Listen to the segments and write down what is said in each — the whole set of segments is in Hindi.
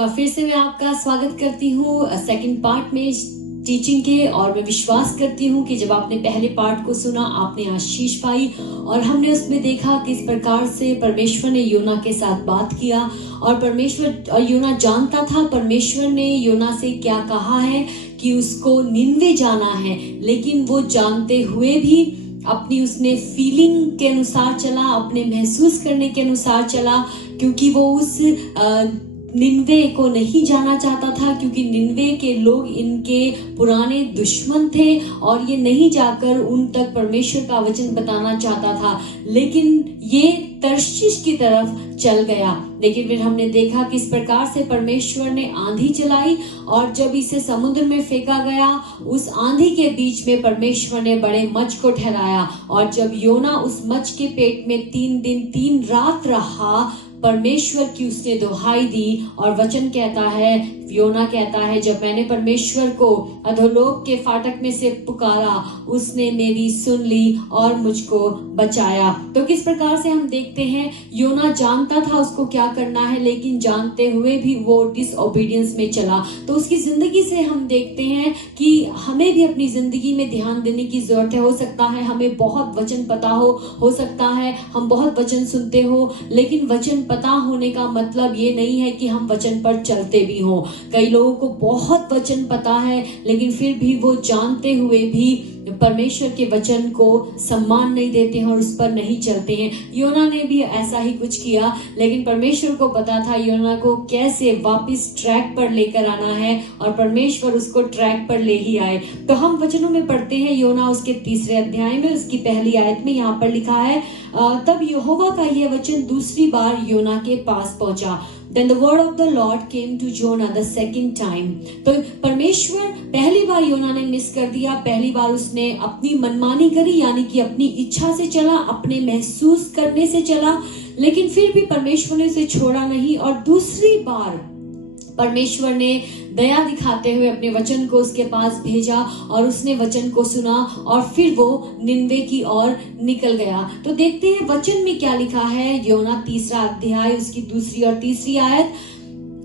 बार फिर से मैं आपका स्वागत करती हूँ सेकंड पार्ट में टीचिंग के। और मैं विश्वास करती हूँ कि जब आपने पहले पार्ट को सुना आपने आशीष पाई और हमने उसमें देखा किस प्रकार से परमेश्वर ने योना के साथ बात किया और परमेश्वर और योना जानता था परमेश्वर ने योना से क्या कहा है कि उसको निनवे जाना है, लेकिन वो जानते हुए भी अपनी उसने फीलिंग के अनुसार चला, अपने महसूस करने के अनुसार चला, क्योंकि वो उस निनवे को नहीं जाना चाहता था, क्योंकि निनवे के लोग इनके पुराने दुश्मन थे और ये नहीं जाकर उन तक परमेश्वर का वचन बताना चाहता था, लेकिन ये तर्शीश की तरफ चल गया। लेकिन फिर हमने देखा किस प्रकार से परमेश्वर ने आंधी चलाई और जब इसे समुद्र में फेंका गया, उस आंधी के बीच में परमेश्वर ने बड़े मच्छ को ठहराया और जब योना उस मच्छ के पेट में 3 दिन 3 रात रहा, परमेश्वर की उसने दुहाई दी और वचन कहता है, योना कहता है, जब मैंने परमेश्वर को अधोलोक के फाटक में से पुकारा, उसने मेरी सुन ली और मुझको बचाया। तो किस प्रकार से हम देखते हैं योना जानता था उसको क्या करना है, लेकिन जानते हुए भी वो डिसओबीडियंस में चला। तो उसकी जिंदगी से हम देखते हैं कि हमें भी अपनी जिंदगी में ध्यान देने की जरूरत है। हो सकता है हमें बहुत वचन पता हो सकता है हम बहुत वचन सुनते हो, लेकिन वचन पता होने का मतलब ये नहीं है कि हम वचन पर चलते भी हों। कई लोगों को बहुत वचन पता है, लेकिन फिर भी वो जानते हुए भी परमेश्वर के वचन को सम्मान नहीं देते हैं और उस पर नहीं चलते हैं। योना ने भी ऐसा ही कुछ किया, लेकिन परमेश्वर को पता था योना को कैसे वापस ट्रैक पर लेकर आना है और परमेश्वर उसको ट्रैक पर ले ही आए। तो हम वचनों में पढ़ते हैं योना उसके 3 अध्याय में उसकी पहली आयत में यहाँ पर लिखा है, तब यहोवा का यह वचन दूसरी बार योना के पास पहुंचा। Then the word of the Lord came to Jonah the second time. तो परमेश्वर पहली बार योना ने मिस कर दिया, पहली बार उसने अपनी मनमानी करी, यानी कि अपनी इच्छा से चला, अपने महसूस करने से चला, लेकिन फिर भी परमेश्वर ने उसे छोड़ा नहीं और दूसरी बार परमेश्वर ने दया दिखाते हुए अपने वचन को उसके पास भेजा और उसने वचन को सुना और फिर वो निनवे की ओर निकल गया। तो देखते हैं वचन में क्या लिखा है। योना 3 अध्याय उसकी 2 और 3 आयत,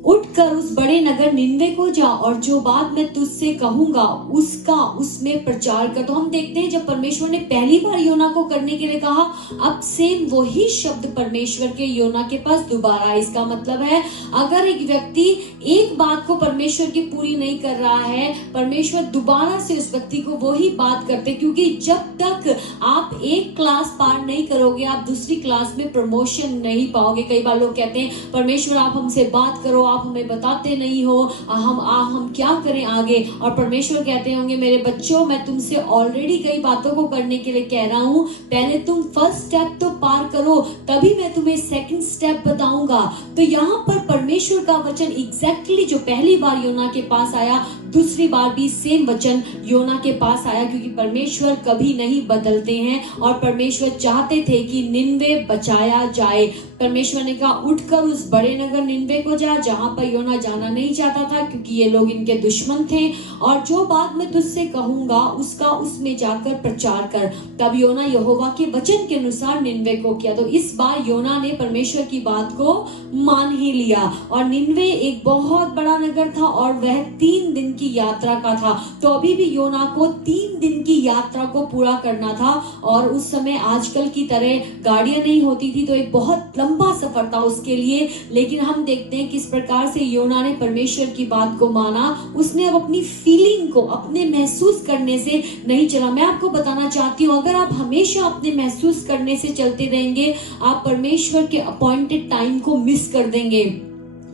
उठकर उस बड़े नगर निनवे को जा और जो बात मैं तुझसे कहूंगा उसका उसमें प्रचार कर। तो हम देखते हैं जब परमेश्वर ने पहली बार योना को करने के लिए कहा, अब सेम वही शब्द परमेश्वर के योना के पास दोबारा। इसका मतलब है अगर एक व्यक्ति एक बात को परमेश्वर की पूरी नहीं कर रहा है, परमेश्वर दोबारा से उस व्यक्ति को वही बात करते, क्योंकि जब तक आप एक क्लास पार नहीं करोगे आप दूसरी क्लास में प्रमोशन नहीं पाओगे। कई बार लोग कहते हैं परमेश्वर आप हमसे बात करो, आप हमें बताते नहीं हो, हम क्या करें आगे। और परमेश्वर कहते होंगे मेरे बच्चों मैं तुमसे ऑलरेडी कई बातों को करने के लिए कह रहा हूं, पहले तुम फर्स्ट स्टेप तो पार करो तभी मैं तुम्हें सेकंड स्टेप बताऊंगा। तो यहाँ पर परमेश्वर का वचन एग्जैक्टली जो पहली बार योना के पास आया, दूसरी बार भी सेम वचन योना के पास आया, क्योंकि परमेश्वर कभी नहीं बदलते हैं और परमेश्वर चाहते थे कि निनवे बचाया जाए। परमेश्वर ने कहा उठकर उस बड़े नगर निनवे को जा, जहां पर योना जाना नहीं चाहता था क्योंकि ये लोग इनके दुश्मन थे, और जो बात मैं तुझसे कहूंगा उसका उसमें जाकर प्रचार कर। तब योना यहोवा के वचन के अनुसार निनवे को किया। तो इस बार योना ने परमेश्वर की बात को मान ही लिया और निनवे एक बहुत बड़ा नगर था और वह 3 दिन की यात्रा का था। तो अभी भी योना को 3 दिन की यात्रा को पूरा करना था और उस समय आजकल की तरह गाड़ियां नहीं होती थी, तो एक बहुत लंबा सफर था उसके लिए। लेकिन हम देखते हैं किस प्रकार से योना ने परमेश्वर की बात को माना। उसने अब अपनी फीलिंग को अपने महसूस करने से नहीं चला। मैं आपको बताना चाहती हूँ अगर आप हमेशा अपने महसूस करने से चलते रहेंगे आप परमेश्वर के अपॉइंटेड टाइम को मिस कर देंगे,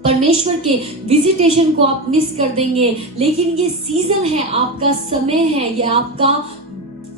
परमेश्वर के विजिटेशन को आप मिस कर देंगे। लेकिन ये सीजन है, आपका समय है, ये आपका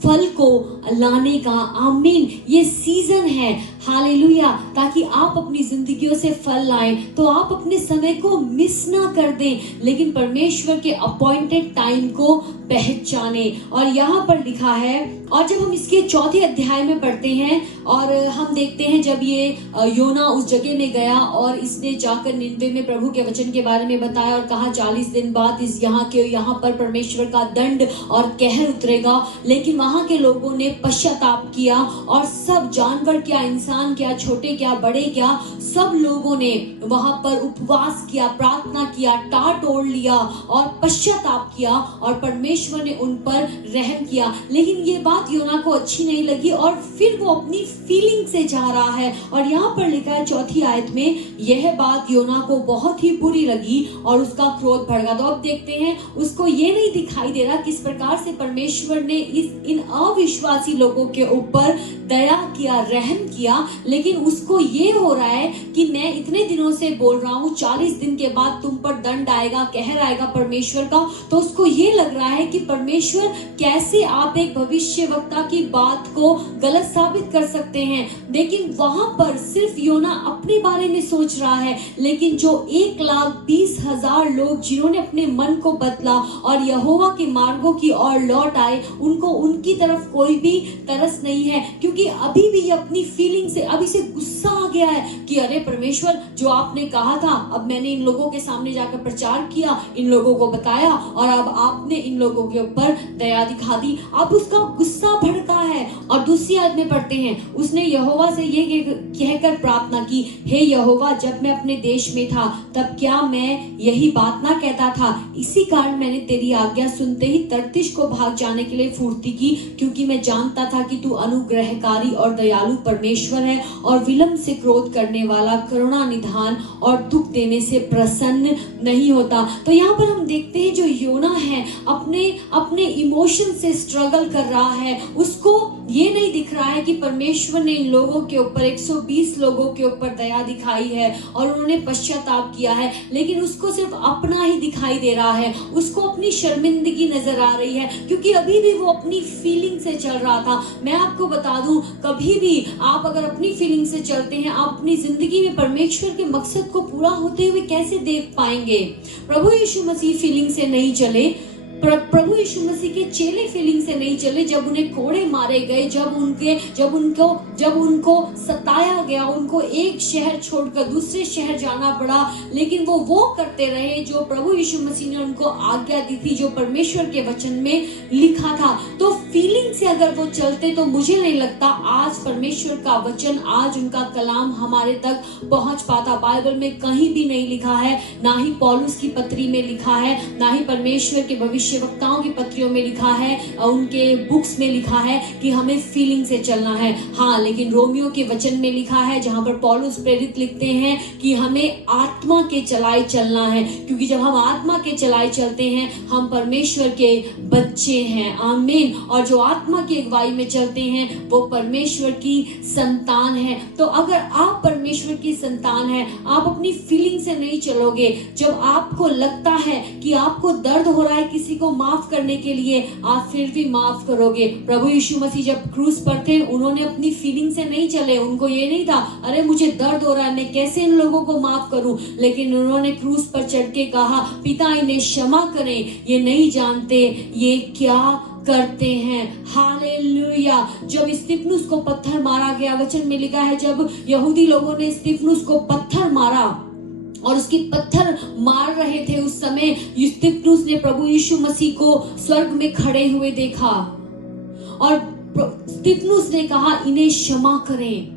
फल को लाने का। आमीन, ये सीजन है, हालेलुया, ताकि आप अपनी जिंदगियों से फल लाएं। तो आप अपने समय को मिस ना कर दें, लेकिन परमेश्वर के अपॉइंटेड टाइम को पहचाने। और यहाँ पर लिखा है, और जब हम इसके 4 अध्याय में पढ़ते हैं और हम देखते हैं जब ये योना उस जगह में गया और इसने जाकर निनवे में प्रभु के वचन के बारे में बताया और कहा 40 दिन बाद इस यहाँ पर परमेश्वर का दंड और कहर उतरेगा। लेकिन वहां के लोगों ने पश्चाताप किया और सब जानवर क्या इंसान इंसान क्या, छोटे क्या, बड़े क्या, सब लोगों ने वहां पर उपवास किया, प्रार्थना किया, टाट ओढ़ लिया और पश्चाताप किया और परमेश्वर ने उन पर रहम किया। लेकिन ये बात योना को अच्छी नहीं लगी और फिर वो अपनी फीलिंग से जा रहा है। और यहाँ पर लिखा है 4 आयत में, यह बात योना को बहुत ही बुरी लगी और उसका क्रोध भड़का। तो अब देखते हैं, उसको ये नहीं दिखाई दे रहा किस प्रकार से परमेश्वर ने इन अविश्वासी लोगों के ऊपर दया किया, रहम किया, लेकिन उसको ये हो रहा है कि मैं इतने दिनों से बोल रहा हूँ, 40 दिन के बाद तुम पर दंड आएगा, कहर आएगा परमेश्वर का। तो उसको ये लग रहा है कि परमेश्वर कैसे आप एक भविष्यवक्ता की बात को गलत साबित कर सकते हैं। लेकिन वहां पर सिर्फ योना अपने बारे में सोच रहा है, लेकिन जो 1,20,000 लोग जिन्होंने अपने मन को बदला और यहोवा के मार्गों की ओर लौट आए, उनको उनकी तरफ कोई भी तरस नहीं है, क्योंकि अभी भी अपनी फीलिंग से अभी से गुस्सा आ गया है कि अरे परमेश्वर, जो आपने कहा था, अब मैंने इन लोगों के सामने जाकर प्रचार किया, इन लोगों को बताया और अब आपने इन लोगों के ऊपर दया दिखा दी। अब उसका गुस्सा भड़का है। और दूसरी आयत में पढ़ते हैं, उसने यहोवा से ये कहकर प्रार्थना की, हे यहोवा, जब मैं अपने देश में था तब क्या मैं यही बात ना कहता था? इसी कारण मैंने तेरी आज्ञा सुनते ही तर्तीश को भाग जाने के लिए फुर्ती की, क्योंकि मैं जानता था कि तू अनुग्रहकारी और दयालु परमेश्वर है और विलंब से क्रोध करने वाला, करुणा निधान और दुख देने से प्रसन्न नहीं होता। तो यहाँ पर हम देखते हैं जो योना है अपने इमोशन से स्ट्रगल कर रहा है। उसको ये नहीं दिख रहा है कि परमेश्वर ने इन लोगों के ऊपर, 120 लोगों के ऊपर दया दिखाई है और उन्होंने पश्चाताप किया है, लेकिन उसको सिर्फ अपना ही दिखाई दे रहा है। उसको अपनी शर्मिंदगी नजर आ रही है, क्योंकि अभी भी वो अपनी फीलिंग से चल रहा था। मैं आपको बता दूं, कभी भी आप अगर अपनी फीलिंग से चलते हैं, आप अपनी जिंदगी में परमेश्वर के मकसद को पूरा होते हुए कैसे देख पाएंगे? प्रभु यीशु मसीह फीलिंग से नहीं चले, प्रभु यीशु मसीह के चेले फीलिंग से नहीं चले। जब उन्हें कोड़े मारे गए, जब उनको सताया गया, उनको एक शहर छोड़कर दूसरे शहर जाना पड़ा, लेकिन वो करते रहे जो प्रभु यीशु मसीह ने उनको आज्ञा दी थी, जो परमेश्वर के वचन में लिखा था। तो फीलिंग से अगर वो चलते तो मुझे नहीं लगता आज परमेश्वर का वचन, आज उनका कलाम हमारे तक पहुंच पाता। बाइबल में कहीं भी नहीं लिखा है, ना ही पौलुस की पत्री में लिखा है, ना ही परमेश्वर के भविष्यवक्ताओं की पत्रियों में लिखा है, उनके बुक्स में लिखा है कि हमें फीलिंग से चलना है। हाँ, लेकिन रोमियो के वचन में लिखा है, जहां पर पौलुस प्रेरित लिखते हैं कि हमें आत्मा के चलाए चलना है, क्योंकि जब हम आत्मा के चलाए चलते हैं हम परमेश्वर के बच्चे हैं। आमीन। और जो आत्मा की अगुवाई में चलते हैं वो परमेश्वर की संतान है। तो अगर आप परमेश्वर की संतान है, आप अपनी फीलिंग से नहीं चलोगे। जब आपको लगता है कि आपको दर्द हो रहा है किसी को माफ करने के लिए, आप फिर भी माफ करोगे। प्रभु यीशु मसीह जब क्रूस पर थे, उन्होंने अपनी फीलिंग से नहीं चले। उनको ये नहीं था अरे मुझे दर्द हो रहा है, मैं कैसे इन लोगों को माफ करूं, लेकिन उन्होंने क्रूस पर चढ़ के कहा, पिता इन्हें क्षमा करें, ये नहीं जानते ये क्या करते हैं। हालेलुया। जब स्तिफनुस को पत्थर मारा गया, वचन में लिखा है जब यहूदी लोगों ने स्तिफनुस को पत्थर मारा और उसकी पत्थर मार रहे थे, उस समय स्तिफनुस ने प्रभु यीशु मसीह को स्वर्ग में खड़े हुए देखा और स्तिफनुस ने कहा, इन्हें क्षमा करें,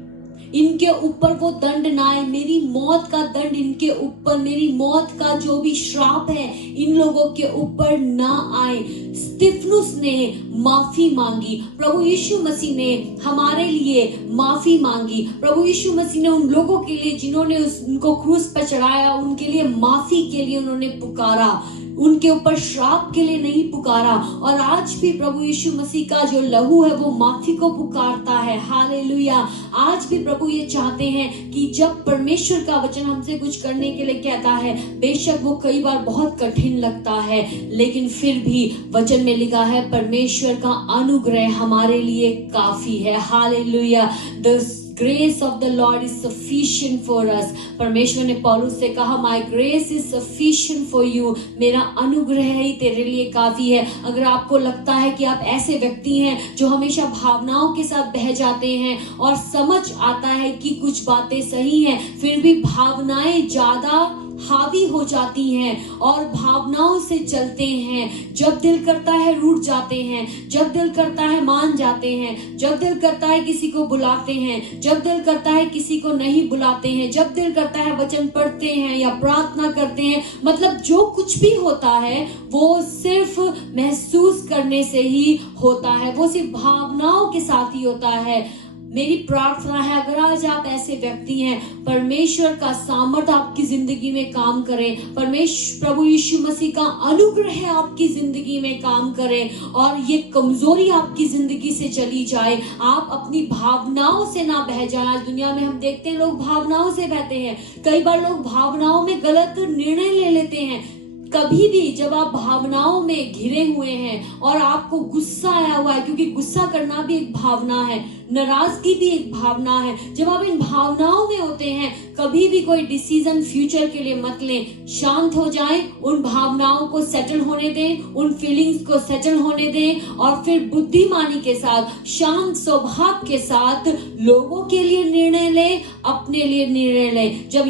इनके ऊपर वो दंड ना आए, मेरी मौत का दंड इनके ऊपर, मेरी मौत का जो भी श्राप है इन लोगों के ऊपर ना आए। स्तिफनुस ने माफी मांगी, प्रभु यीशु मसीह ने हमारे लिए माफी मांगी। प्रभु यीशु मसीह ने उन लोगों के लिए जिन्होंने उनको क्रूस पर चढ़ाया, उनके लिए माफी के लिए उन्होंने पुकारा, उनके ऊपर श्राप के लिए नहीं पुकारा। और आज भी प्रभु यीशु मसीह का जो लहू है वो माफी को पुकारता है। हालेलुया। आज भी प्रभु ये चाहते हैं कि जब परमेश्वर का वचन हमसे कुछ करने के लिए कहता है, बेशक वो कई बार बहुत कठिन लगता है, लेकिन फिर भी वचन में लिखा है परमेश्वर का अनुग्रह हमारे लिए काफी है। Hallelujah. The grace of the Lord is sufficient for us. परमेश्वर ने पौलुस से कहा, my grace is sufficient for you. मेरा अनुग्रह ही तेरे लिए काफी है। अगर आपको लगता है कि आप ऐसे व्यक्ति हैं जो हमेशा भावनाओं के साथ बह जाते हैं और समझ आता है कि कुछ बातें सही हैं, फिर भी भावनाएं ज्यादा हावी हो जाती हैं और भावनाओं से चलते हैं। जब दिल करता है रूठ जाते हैं, जब दिल करता है मान जाते हैं, जब दिल करता है किसी को बुलाते हैं, जब दिल करता है किसी को नहीं बुलाते हैं, जब दिल करता है वचन पढ़ते हैं या प्रार्थना करते हैं। मतलब जो कुछ भी होता है वो सिर्फ महसूस करने से ही होता है, वो सिर्फ भावनाओं के साथ ही होता है। मेरी प्रार्थना है अगर आज आप ऐसे व्यक्ति हैं, परमेश्वर का सामर्थ आपकी जिंदगी में काम करे, प्रभु यीशु मसीह का अनुग्रह आपकी जिंदगी में काम करे और ये कमजोरी आपकी जिंदगी से चली जाए। आप अपनी भावनाओं से ना बह जाए। आज दुनिया में हम देखते हैं लोग भावनाओं से बहते हैं। कई बार लोग भावनाओं में गलत निर्णय ले लेते हैं। कभी भी जब आप भावनाओं में घिरे हुए हैं और आपको गुस्सा आया हुआ है, क्योंकि गुस्सा करना भी एक भावना है, नाराजगी भी एक भावना है, जब आप इन भावनाओं में होते हैं कभी भी कोई डिसीजन फ्यूचर के लिए मत लें। शांत हो जाएं, उन भावनाओं को सेटल होने दें, उन फीलिंग्स को सेटल होने दें और फिर बुद्धिमानी के साथ, शांत स्वभाव के साथ लोगों के लिए निर्णय लें, अपने लिए निर्णय लें। जब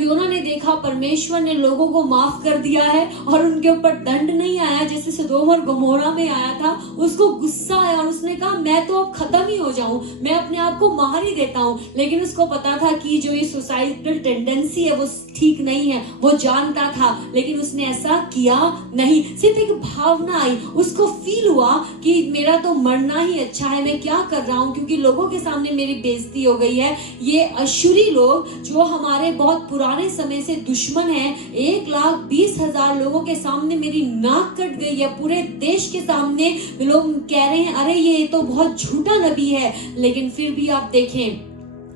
योना ने देखा परमेश्वर ने लोगों को माफ कर दिया है और उनके ऊपर दंड नहीं आया जैसे सदोम और गमोरा में आया था, उसको गुस्सा आया और उसने कहा मैं तो अब खत्म ही हो जाऊं, मैं अपने आप को मार ही देता हूं। लेकिन उसको पता था कि जो ये सोसाइटल टेंडेंसी है वो ठीक नहीं है, वो जानता था, लेकिन उसने ऐसा किया नहीं। सिर्फ एक भावना आई, उसको फील हुआ कि मेरा तो मरना ही अच्छा है, मैं क्या कर रहा हूं क्योंकि लोगों के सामने मेरी बेइज्जती हो गई है। ये अशूरी लोग जो हमारे बहुत पुराने समय से दुश्मन हैं, 1,20,000 लोगों के सामने मेरी नाक कट गई है। पूरे देश के सामने लोग कह रहे हैं अरे ये तो बहुत झूठा नबी है। लेकिन फिर भी आप देखें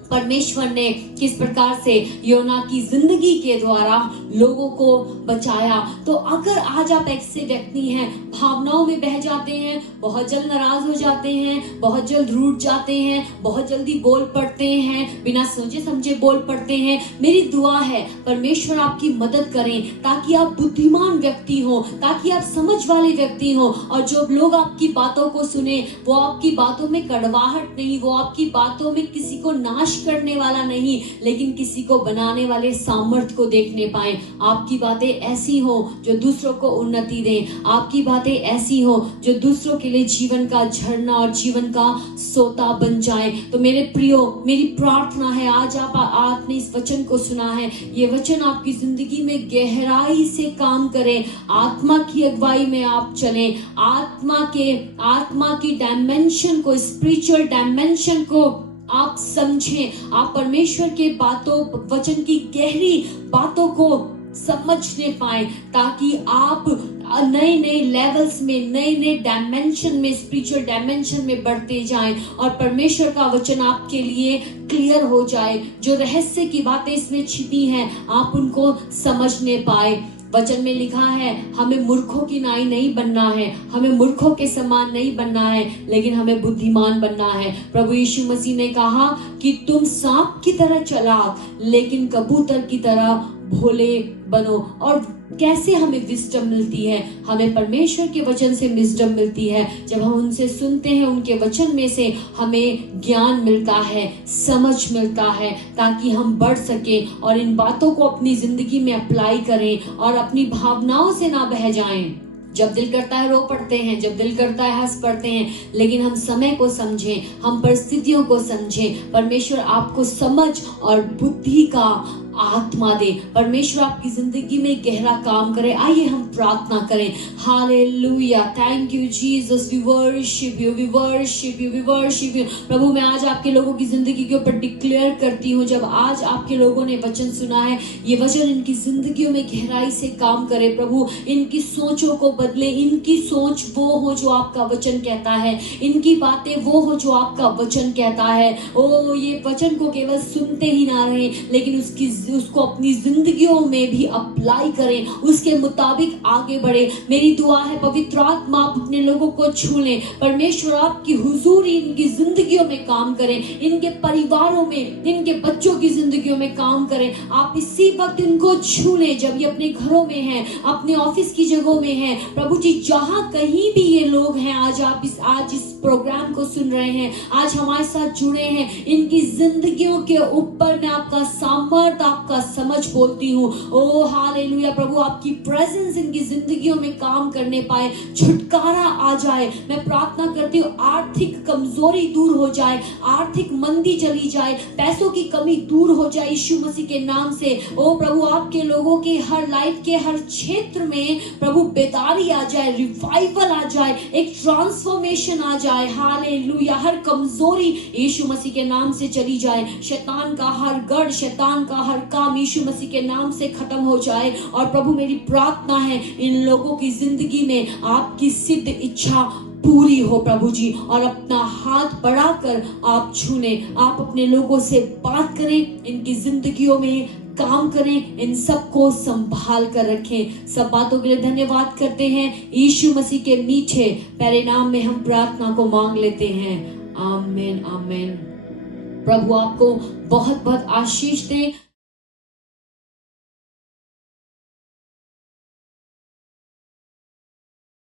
परमेश्वर ने किस प्रकार से योना की जिंदगी के द्वारा लोगों को बचाया। तो अगर आज आप ऐसे व्यक्ति हैं, भावनाओं में बह जाते हैं, बहुत जल्द नाराज हो जाते हैं, बहुत जल्द रूठ जाते हैं, बहुत जल्दी बोल पड़ते हैं, बिना सोचे समझे बोल पड़ते हैं, मेरी दुआ है परमेश्वर आपकी मदद करें ताकि आप बुद्धिमान व्यक्ति हो, ताकि आप समझ वाले व्यक्ति हो और जो लोग आपकी बातों को सुने वो आपकी बातों में कड़वाहट नहीं, वो आपकी बातों में किसी को नाश करने वाला नहीं, लेकिन किसी को बनाने वाले सामर्थ को देखने पाए। आपकी बातें ऐसी हो जो दूसरों को उन्नति दें, आपकी बातें ऐसी हो जो दूसरों के लिए जीवन का झरना और जीवन का सोता बन जाए। तो मेरे प्रियो, मेरी प्रार्थना है आज आपने इस वचन को सुना है, ये वचन आपकी जिंदगी में गहराई से काम करे, आत्मा की अगुवाई में आप चलें, आत्मा की डायमेंशन को, स्पिरिचुअल डायमेंशन को आप समझें, आप परमेश्वर के वचन की गहरी बातों को समझने पाए ताकि आप नए नए लेवल्स में, नए नए डायमेंशन में, स्पिरिचुअल डायमेंशन में बढ़ते जाएं और परमेश्वर का वचन आपके लिए क्लियर हो जाए। जो रहस्य की बातें इसमें छिपी हैं आप उनको समझने पाए। वचन में लिखा है हमें मूर्खों की नाई नहीं बनना है, हमें मूर्खों के समान नहीं बनना है, लेकिन हमें बुद्धिमान बनना है। प्रभु यीशु मसीह ने कहा कि तुम सांप की तरह चालाक लेकिन कबूतर की तरह भोले बनो। और कैसे हमें विजडम मिलती है? हमें परमेश्वर के वचन से विजडम मिलती है। जब हम उनसे सुनते हैं, उनके वचन में से हमें ज्ञान मिलता है, समझ मिलता है, ताकि हम बढ़ सके और इन बातों को अपनी जिंदगी में अप्लाई करें और अपनी भावनाओं से ना बह जाएं। जब दिल करता है रो पड़ते हैं, जब दिल करता है हंस पड़ते हैं, लेकिन हम समय को समझें, हम परिस्थितियों को समझें। परमेश्वर आपको समझ और बुद्धि का आत्मा दे, परमेश्वर आपकी जिंदगी में गहरा काम करे। आइए हम प्रार्थना करें। Hallelujah, thank you Jesus, we worship you, we worship you, we worship you. प्रभु मैं आज आपके लोगों की जिंदगी के ऊपर डिक्लेयर करती हूँ, जब आज आपके लोगों ने वचन सुना है, ये वचन इनकी जिंदगियों में गहराई से काम करे। प्रभु इनकी सोचों को बदले, इनकी सोच वो हो जो आपका वचन कहता है, इनकी बातें वो हो जो आपका वचन कहता है। ओ ये वचन को केवल सुनते ही ना रहे, लेकिन उसको अपनी जिंदगियों में भी अप्लाई करें, उसके मुताबिक आगे बढ़े। मेरी दुआ है पवित्र आत्मा आप अपने लोगों को छू लें, परमेश्वर आपकी हुजूरी इनकी जिंदगियों में काम करें, इनके परिवारों में, इनके बच्चों की जिंदगियों में काम करें। आप इसी वक्त इनको छू लें जब ये अपने घरों में हैं, अपने ऑफिस की जगहों में हैं। प्रभु जी जहां कहीं भी ये लोग हैं, आज इस प्रोग्राम को सुन रहे हैं, आज हमारे साथ जुड़े हैं, इनकी जिंदगियों के ऊपर मैं आपका सामर्थ, आपका समझ बोलती हूँ। ओ हालेलुया प्रभु, आपकी प्रेजेंस इनकी जिंदगियों में काम करने पाए, छुटकारा आ जाए। मैं प्रार्थना करती हूँ आर्थिक कमजोरी दूर हो जाए, आर्थिक मंदी चली जाए, पैसों की कमी दूर हो जाए यीशु मसीह के नाम से। ओ प्रभु, आपके लोगों के हर लाइफ के हर क्षेत्र में प्रभु बेदारी आ जाए, रिवाइवल आ जाए, एक ट्रांसफॉर्मेशन आ जाए। हालेलुया, हर कमजोरी यीशु मसीह के नाम से चली जाए, शैतान का हर गढ़, शैतान का हर काम यीशु मसीह के नाम से खत्म हो जाए। और प्रभु मेरी प्रार्थना है इन लोगों की जिंदगी में आपकी सिद्ध इच्छा पूरी हो प्रभु जी, और अपना हाथ बढ़ाकर आप छूने, आप अपने लोगों से बात करें, इनकी जिंदगियों में काम करें, इन सबको संभाल कर रखें। सब बातों के लिए धन्यवाद करते हैं यीशु मसीह के मीठे प्यारे नाम में हम प्रार्थना को मांग लेते हैं। आमीन आमीन। प्रभु आपको बहुत बहुत आशीष दे।